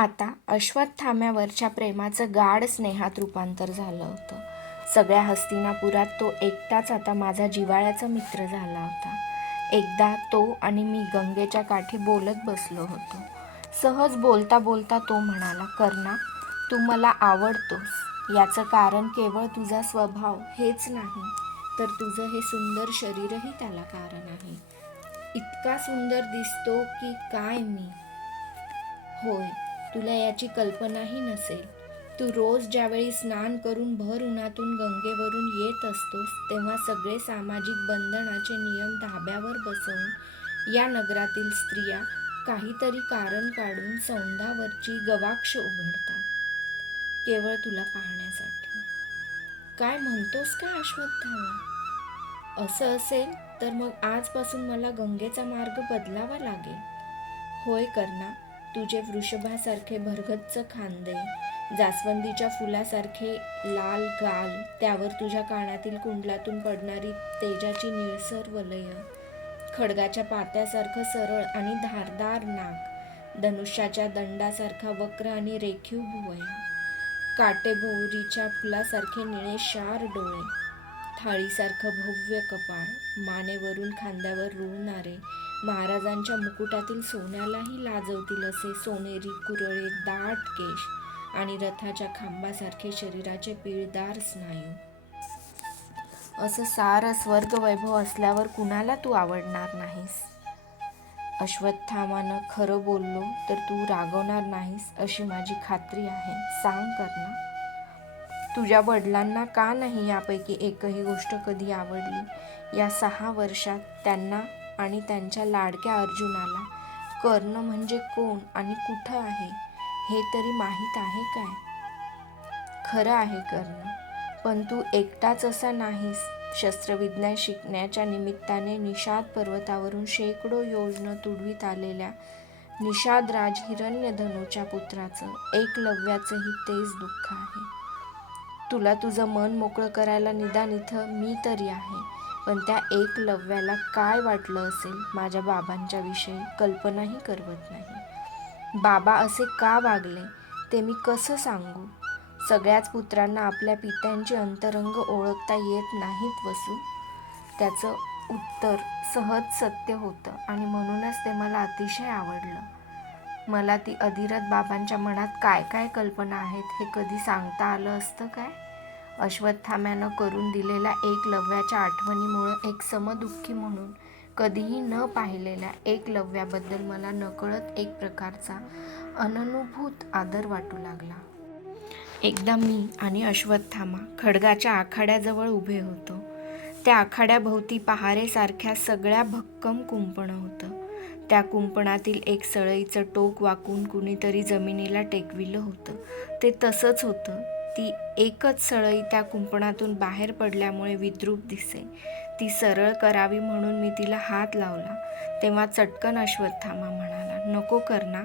आता अश्वत्थाम्यावरच्या प्रेमाचं गाढ स्नेहात रूपांतर झालं होतं. सगळ्या हस्तिनापुरात तो एकटाच आता माझा जिव्हाळ्याचा मित्र झाला होता. एकदा तो आणि मी गंगेच्या काठी बोलत बसलो होतो. सहज बोलता बोलता तो म्हणाला, कर्णा, तू मला आवडतोस. याचं कारण केवळ तुझा स्वभाव हेच नाही, तर तुझं हे सुंदर शरीरही त्याला कारण आहे. इतका सुंदर दिसतो की काय मी. होय, तुला याची कल्पनाही नसेल. तू रोज ज्यावेळी स्नान करून भर उन्हातून गंगेवरून येत असतोस, तेव्हा सगळे सामाजिक बंधनाचे नियम धाब्यावर बसवून या नगरातील स्त्रिया काहीतरी कारण काढून सौंधावरची गवाक्ष उघडतात, केवळ तुला पाहण्यासाठी. काय म्हणतोस काय अश्वत्थामा? असं असेल तर मग आजपासून मला गंगेचा मार्ग बदलावा लागेल. होय कर्णा, तुझे वृषभासारखे भरगच्च खांदे, जास्वंदीच्या फुलासारखे लाल गाल, त्यावर तुझ्या कानातील कुंडलातून पडणारी तेजाची निळसर वलय, खडगाच्या पात्यासारखं सरळ आणि धारदार नाक, धनुष्याच्या दंडासारखा वक्र आणि रेखीव भुवया, काटेभोवरीच्या फुलासारखे निळेशार डोळे, थाळीसारखं भव्य कपाळ, मानेवरून खांद्यावर रुळणारे, महाराजांच्या मुकुटातील सोन्यालाही लाजवतील असे सोनेरी कुरळे दाट केश आणि रथाच्या खांबासारखे शरीराचे पिळदार स्नायू. असं सारं स्वर्ग वैभव असल्यावर कुणाला तू आवडणार नाहीस? अश्वत्थामानं, खरं बोललो तर तू रागवणार नाहीस अशी माझी खात्री आहे. सांग कर्णा, तुझ्या वडिलांना का नाही यापैकी एकही गोष्ट कधी आवडली? या 6 वर्षात त्यांना आणि त्यांच्या लाडक्या अर्जुनाला कर्ण म्हणजे कोण आणि कुठं आहे हे तरी माहीत आहे काय? खरं आहे कर्ण, पण तू एकटाच असा नाहीस. शस्त्रविद्या शिकण्याच्या निमित्ताने निषाद पर्वतावरून शेकडो योजनं तुडवीत आलेल्या निषादराज हिरण्यधनूच्या पुत्राचं एकलव्याचंही तेच दुःख आहे. तुला तुझं मन मोकळं करायला निदान इथं मी तरी आहे, पण त्या एकलव्याला काय वाटलं असेल माझ्या बाबांच्या विषयी कल्पनाही करवत नाही. बाबा असे का वागले ते मी कसं सांगू? सगळ्याच पुत्रांना आपल्या पित्यांची अंतरंग ओळखता येत नाहीत वसू. त्याचं उत्तर सहज सत्य होतं आणि म्हणूनच ते मला अतिशय आवडलं. मला ती अधिरथ बाबांच्या मनात काय काय कल्पना आहेत हे कधी सांगता आलं असतं काय? अश्वत्थाम्यानं करून दिलेल्या एकलव्याच्या आठवणीमुळं एक समदुःखी म्हणून कधीही न पाहिलेल्या एकलव्याबद्दल मला नकळत एक प्रकारचा अननुभूत आदर वाटू लागला. एकदा मी आणि अश्वत्थामा खडगाच्या आखाड्याजवळ उभे होतो. त्या आखाड्याभोवती पहारेसारख्या सगळ्या भक्कम कुंपणं होतं. त्या कुंपणातील एक सळईचं टोक वाकून कुणीतरी जमिनीला टेकविलं होतं. ते तसंच होतं. ती एकच सळई त्या कुंपणातून बाहेर पडल्यामुळे विद्रूप दिसे. ती सरळ करावी म्हणून मी तिला हात लावला, तेव्हा चटकन अश्वत्थामा म्हणाला, नको कर्णा,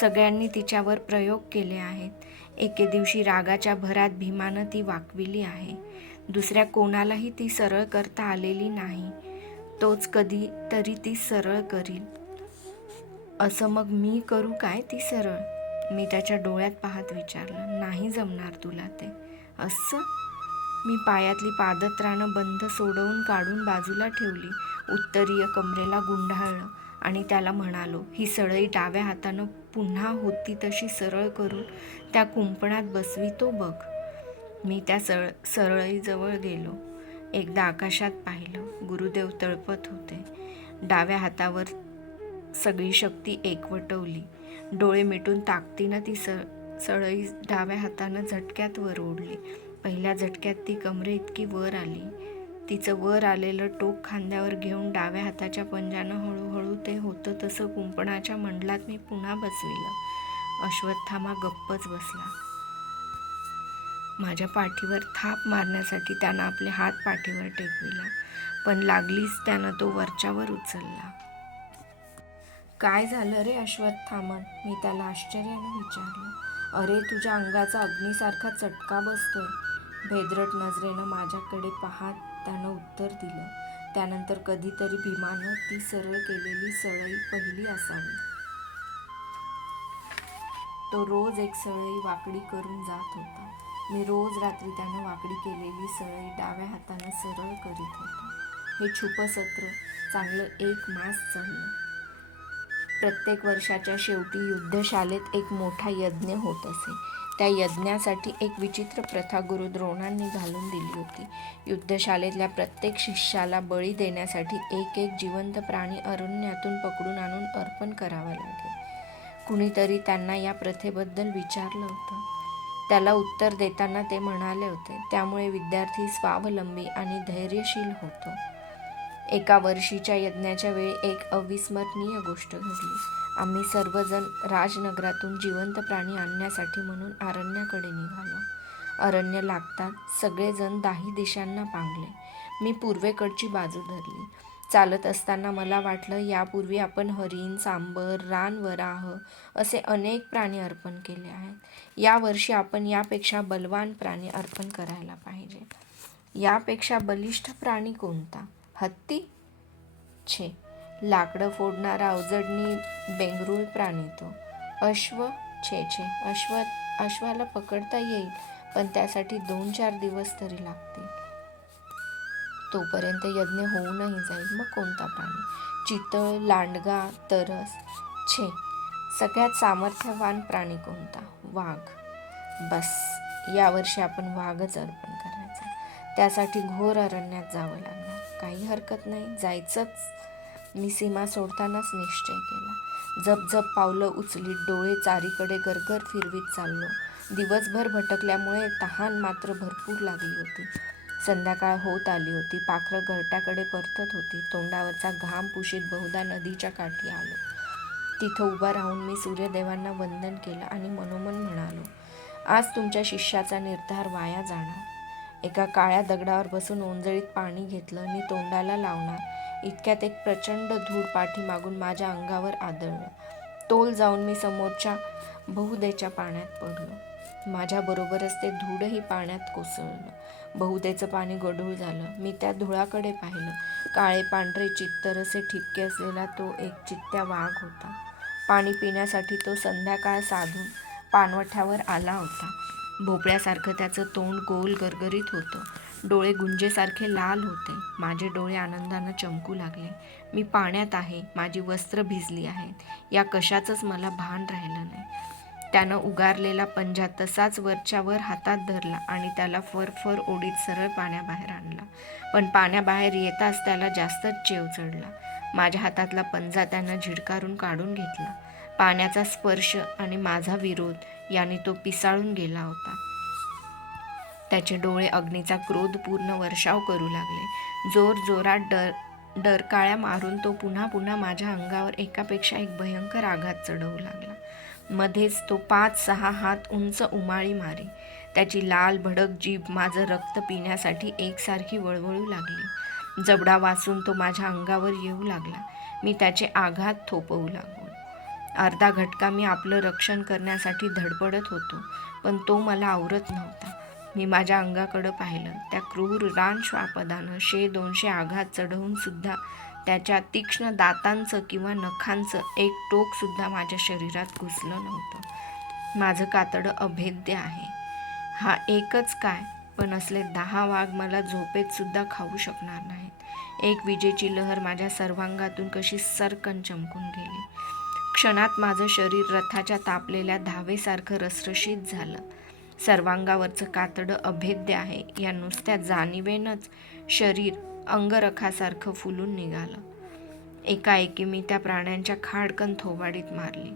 सगळ्यांनी तिच्यावर प्रयोग केले आहेत. एके दिवशी रागाच्या भरात भीमानं ती वाकविली आहे. दुसऱ्या कोणालाही ती सरळ करता आलेली नाही. तोच कधी तरी ती सरळ करील. असं मग मी करू काय ती सरळ? मी त्याच्या डोळ्यात पाहत विचारलं, नाही जमणार तुला ते? असं? मी पायातली पादत्राणं बंद सोडवून काढून बाजूला ठेवली, उत्तरीय कमरेला गुंडाळलं आणि त्याला म्हणालो, ही सळई डाव्या हातानं पुन्हा होती तशी सरळ करून त्या कुंपणात बसवितो बघ. मी त्या सरळीजवळ गेलो. एकदा आकाशात पाहिलं. गुरुदेव तळपत होते. डाव्या हातावर सगळी शक्ती एकवटवली. डोळे मिटून ताकदीनं ती सळई डाव्या हातानं झटक्यात वर ओढली. पहिल्या झटक्यात ती कमरे इतकी वर आली. तिचं वर आलेलं टोक खांद्यावर घेऊन डाव्या हाताच्या पंजानं हळूहळू ते होतं तसं कुंपणाच्या मंडलात मी पुन्हा बसविलं. अश्वत्थामा गप्पच बसला. माझ्या पाठीवर थाप मारण्यासाठी त्यानं आपले हात पाठीवर टेकविला, पण लागलीच त्यानं तो वरच्यावर उचलला. काय झालं रे अश्वत्थामन? मी त्याला आश्चर्यानं विचारलं. अरे, तुझ्या अंगाचा अग्नीसारखा चटका बसतोय. भेदरट नजरेनं माझ्याकडे पाहत त्यानं उत्तर दिलं. त्यानंतर कधीतरी भीमानं ती सरळ केलेली सळई पाहिली असावी. तो रोज एक सळई वाकडी करून जात होता. मी रोज रात्री त्यानं वाकडी केलेली सळई डाव्या हातानं सरळ करीत होतो. हे छुपं सत्र चांगलं 1 मास चाललं. प्रत्येक वर्षाच्या शेवटी युद्धशाळेत एक मोठा यज्ञ होत असे. त्या यज्ञासाठी एक विचित्र प्रथा गुरु द्रोणांनी घालून दिली होती. युद्धशाळेतल्या प्रत्येक शिष्याला बळी देण्यासाठी एक जिवंत प्राणी अरण्यातून पकडून आणून अर्पण करावा लागे. कुणीतरी त्यांना या प्रथेबद्दल विचारलं होतं. त्याला उत्तर देताना ते म्हणाले होते, त्यामुळे विद्यार्थी स्वावलंबी आणि धैर्यशील होतो. एका वर्षीच्या यज्ञाच्या वेळी एक अविस्मरणीय गोष्ट घडली. आम्ही सर्वजण राजनगरातून जिवंत प्राणी आणण्यासाठी म्हणून अरण्याकडे निघालो. अरण्य लागताच सगळेजण 10 दिशांना पांगले. मी पूर्वेकडची बाजू धरली. चालत असताना मला वाटलं, यापूर्वी आपण हरिण, सांबर, रानवराह असे अनेक प्राणी अर्पण केले आहेत. यावर्षी आपण यापेक्षा बलवान प्राणी अर्पण करायला पाहिजे. यापेक्षा बलिष्ठ प्राणी कोणता? हत्ती? छे, लाकडं फोडणारा अवजडणी बेंगरूळ प्राणी तो. अश्व? छे, अश्वाला पकडता येईल, पण त्यासाठी 2-4 दिवस तरी लागतील. तोपर्यंत यज्ञ होऊनही जाईल. मग कोणता प्राणी? चितळ, लांडगा, तरस? छे, सगळ्यात सामर्थ्यवान प्राणी कोणता? वाघ. बस, यावर्षी आपण वाघच अर्पण करायचा. त्यासाठी घोर अरण्यात जावं लागणार. काही हरकत नाही, जायचंच. मी सीमा सोडतानाच निश्चय केला. जप पावलं उचलीत, डोळे चारीकडे गरगर फिरवीत चाललो. दिवसभर भटकल्यामुळे तहान मात्र भरपूर लागली होती. संध्याकाळ होत आली होती. पाखरं घरट्याकडे परतत होती. तोंडावरचा घाम पुशीत बहुधा नदीच्या काठी आलो. तिथं उभा राहून मी सूर्यदेवांना वंदन केलं आणि मनोमन म्हणालो, आज तुमच्या शिष्याचा निर्धार वाया जाणार. एका काळ्या दगडावर बसून ओंजळीत पाणी घेतलं आणि तोंडाला लावणार इतक्यात एक प्रचंड धूळ पाठीमागून माझ्या अंगावर आदळलं. तोल जाऊन मी समोरच्या बहुदेच्या पाण्यात पडलो. माझ्याबरोबरच ते धूळही पाण्यात कोसळलं. बहुदेचं पाणी गढूळ झालं. मी त्या धुळाकडे पाहिलं. काळे पांढरे चित्तर असे ठिपके असलेला तो एक चित्त्या वाघ होता. पाणी पिण्यासाठी तो संध्याकाळ साधून पाणवठ्यावर आला होता. भोपळ्यासारखं त्याचं तोंड गोल गरगरीत होतं. डोळे गुंजेसारखे लाल होते. माझे डोळे आनंदानं चमकू लागले. मी पाण्यात आहे, माझी वस्त्र भिजली आहेत, या कशाचंच मला भान राहिलं नाही. त्यानं उगारलेला पंजा तसाच वरच्यावर हातात धरला आणि त्याला फर ओढीत सरळ पाण्याबाहेर आणला. पण पाण्याबाहेर येताच त्याला जास्तच चेव चढला. माझ्या हातातला पंजा त्यानं झिडकारून काढून घेतला. पाण्याचा स्पर्श आणि माझा विरोध याने तो पिसाळून गेला होता. त्याचे डोळे अग्नीचा क्रोधपूर्ण वर्षाव करू लागले. जोरात डरकाळ्या मारून तो पुन्हा माझ्या अंगावर एकापेक्षा एक भयंकर आघात चढवू लागला. मध्येच तो 5-6 हात उंच उमाळी मारी. त्याची लाल भडक जीभ माझं रक्त पिण्यासाठी एकसारखी वळवळू लागली. जबडा वासून तो माझ्या अंगावर येऊ लागला. मी त्याचे आघात थोपवू लागलो. अर्धा घटका मी आपलं रक्षण करण्यासाठी धडपडत होतो, पण तो मला आवरत नव्हता. मी माझ्या अंगाकडं पाहिलं. त्या क्रूर रानश्वापदानं 100-200 आघात चढवून सुद्धा त्याच्या तीक्ष्ण दातांचं किंवा नखांचं एक टोक सुद्धा माझ्या शरीरात घुसलं नव्हतं. माझं कातडं अभेद्य आहे. हा एकच काय, पण असले 10 वाघ मला झोपेत सुद्धा खाऊ शकणार नाहीत. एक विजेची लहर माझ्या सर्वांगातून कशी सरकन चमकून गेली. क्षणात माझं शरीर रथाच्या तापलेल्या धावेसारखं रसरशीत झालं. सर्वांगावरचं कातडं अभेद्य आहे या नुसत्या जाणीवेनंच शरीर अंगरखासारखं फुलून निघालं. एकाएकी मी त्या प्राण्यांच्या खाडकन थोबाडीत मारली.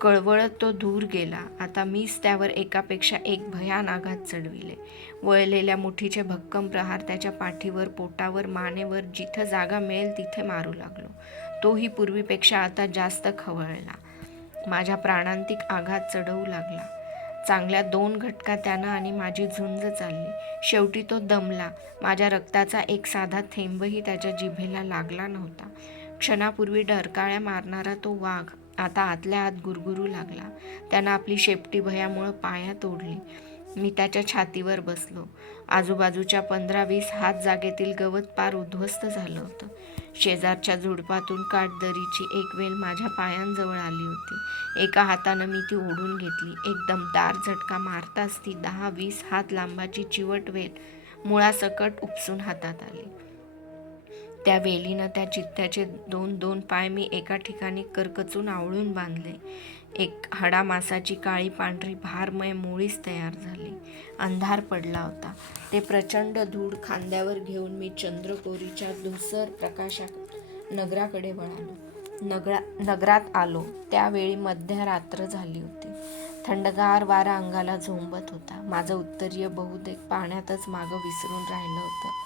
कळवळत तो दूर गेला. आता मीच त्यावर एकापेक्षा एक भयान आघात चढविले. वळलेल्या मुठीचे भक्कम प्रहार त्याच्या पाठीवर, पोटावर, मानेवर, जिथं जागा मिळेल तिथे मारू लागलो. तोही पूर्वीपेक्षा आता जास्त खवळला. माझ्या प्राणांतिक आघात चढवू लागला. चांगल्या 2 घटका त्यानं आणि माझी झुंज चालली. शेवटी तो दमला. माझ्या रक्ताचा एक साधा थेंबही त्याच्या जिभेला लागला नव्हता. क्षणापूर्वी डरकाळ्या मारणारा तो वाघ आता आतल्या आत गुरगुरू लागला. त्यानं आपली शेपटी भयामुळं पायात ओढली. मी त्याच्या छातीवर बसलो. आजूबाजूच्या 15-20 हात जागेतील गवत पार उद्ध्वस्त झालं होतं. शेजारच्या झुडपातून काटदरीची एक वेल माझ्या पायांजवळ आली होती. एका हातानं मी ती ओढून घेतली. एक दमदार झटका मारताच ती 10-20 हात लांबाची चिवट वेल मुळासकट उपसून हातात आली. त्या वेलीनं त्या चित्त्याचे 2-2 पाय मी एका ठिकाणी करकचून आवळून बांधले. एक हाडामासाची काळी पांढरी भारमय मोळीच तयार झाली. अंधार पडला होता. ते प्रचंड धूळ खांद्यावर घेऊन मी चंद्रकोरीच्या धुसर प्रकाशात नगराकडे वळालो. नगरात आलो त्यावेळी मध्यरात्र झाली होती. थंडगार वारा अंगाला झोंबत होता. माझं उत्तरीय बहुतेक पाण्यातच मागं विसरून राहिलं होतं.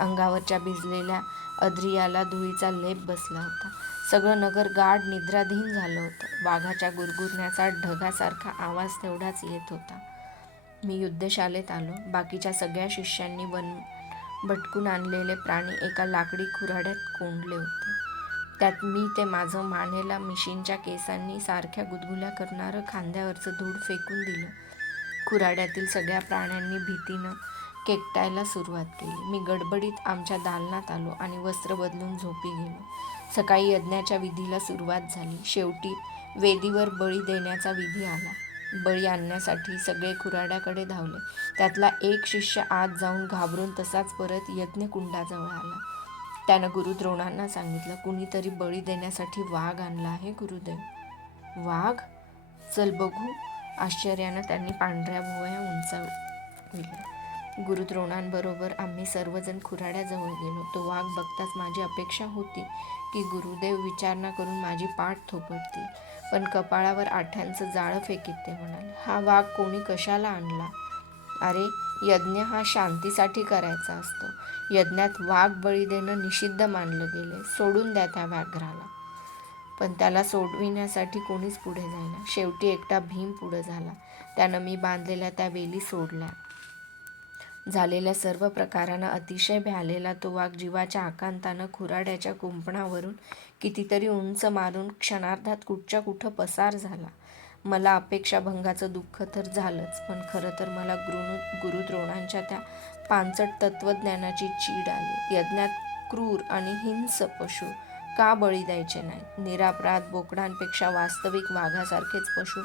अंगावरच्या भिजलेल्या अद्रियाला धुळीचा लेप बसला होता. सगळं नगर गाढ निद्राधीन झालं होतं. वाघाच्या गुरगुरण्याचा ढगासारखा आवाज तेवढाच येत होता. मी युद्धशाळेत आलो. बाकीच्या सगळ्या शिष्यांनी भटकून आणलेले प्राणी एका लाकडी खुराड्यात कोंडले होते. त्यात मी ते माझं मानेला मिशींच्या केसांनी सारख्या गुदगुल्या करणारं खांद्यावरचं धूळ फेकून दिलं. खुराड्यातील सगळ्या प्राण्यांनी भीतीनं केकटायला सुरुवात केली. मी गडबडीत आमच्या दालनात आलो आणि वस्त्र बदलून झोपी गेलो. सकाळी यज्ञाच्या विधीला सुरुवात झाली. शेवटी वेदीवर बळी देण्याचा विधी आला. बळी आणण्यासाठी सगळे खुराड्याकडे धावले. त्यातला एक शिष्य आत जाऊन घाबरून तसाच परत यज्ञकुंडाजवळ आला. त्यानं गुरुद्रोणांना सांगितलं, कुणीतरी बळी देण्यासाठी वाघ आणला आहे गुरुदेव. वाघ? चल बघू. आश्चर्यानं त्यांनी पांढऱ्या भुवया उंचावल्या. गुरुद्रोणांबरोबर आम्ही सर्वजण खुराड्याजवळ गेलो. तो वाघ बघताच माझी अपेक्षा होती की गुरुदेव विचारणा करून माझी पाठ थोपटतील, पण कपाळावर आठ्यांचं जाळं फेकीत ते म्हणाले, हा वाघ कोणी कशाला आणला? अरे, यज्ञ हा शांतीसाठी करायचा असतो. यज्ञात वाघ बळी देणं निषिद्ध मानलं गेले. सोडून द्या त्या व्याघ्राला. पण त्याला सोडविण्यासाठी कोणीच पुढे जाईना. शेवटी एकटा भीम पुढे झाला. त्यानं मी बांधलेल्या त्या वेली सोडल्या. झालेल्या सर्व प्रकारानं अतिशय भ्यालेला तो वाघ जीवाच्या आकांतानं खुराड्याच्या कुंपणावरून कितीतरी उंच मारून क्षणार्धात कुठच्या कुठं पसार झाला. मला अपेक्षाभंगाचं दुःख तर झालंच, पण खरं तर मला गुरुद्रोणांच्या त्या पांचट तत्त्वज्ञानाची चीड आली. यज्ञात क्रूर आणि हिंस पशु का बळी द्यायचे नाहीत? निरपराध बोकडांपेक्षा वास्तविक वाघासारखेच पशु